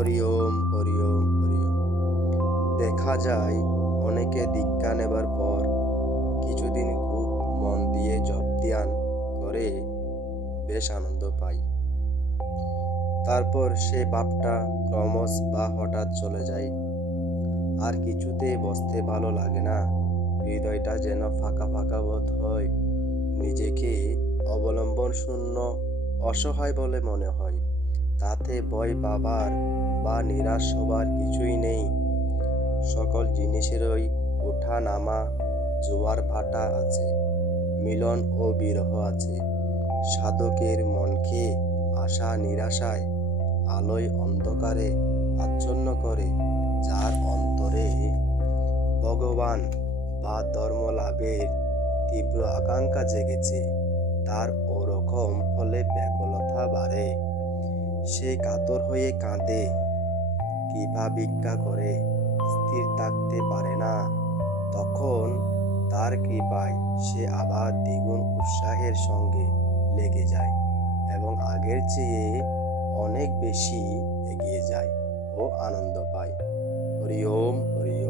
হরি ওম, হরি ওম, হরি ওম। দেখা যায় অনেকে দীক্ষা নেবার পর কিছুদিন খুব মন দিয়ে জপ ধ্যান করে বেশ আনন্দ পায়। তারপর সে ভাবটা ক্রমশ বা হঠাৎ চলে যায়। আর কিছুতেই বসতে ভালো লাগে না। হৃদয়টা যেন ফাঁকা ফাঁকা বোধ হয়। নিজেকে অবলম্বন শূন্য, অসহায় বলে মনে হয়। তাতে ভয় পাবার বা নিরাশ হবার কিছুই নেই। সকল জিনিসেরই ওঠা নামা, জোয়ার ভাটা আছে, মিলন ও বিরহ আছে। সাধকের মনকে আশা নিরাশায়, আলোয় অন্ধকারে আচ্ছন্ন করে। যার অন্তরে ভগবান বা ধর্ম লাভের তীব্র আকাঙ্ক্ষা জেগেছে, তার ওরকম হলে ব্যাকুলতা বাড়ে। সে কাতর হয়ে কাঁদে, কৃপা ভিক্ষা করে, স্থির থাকতে পারে না। তখন তার কৃপায় সে আবার দ্বিগুণ উৎসাহের সঙ্গে লেগে যায় এবং আগের চেয়ে অনেক বেশি এগিয়ে যায় ও আনন্দ পায়। হরি ওম, হরি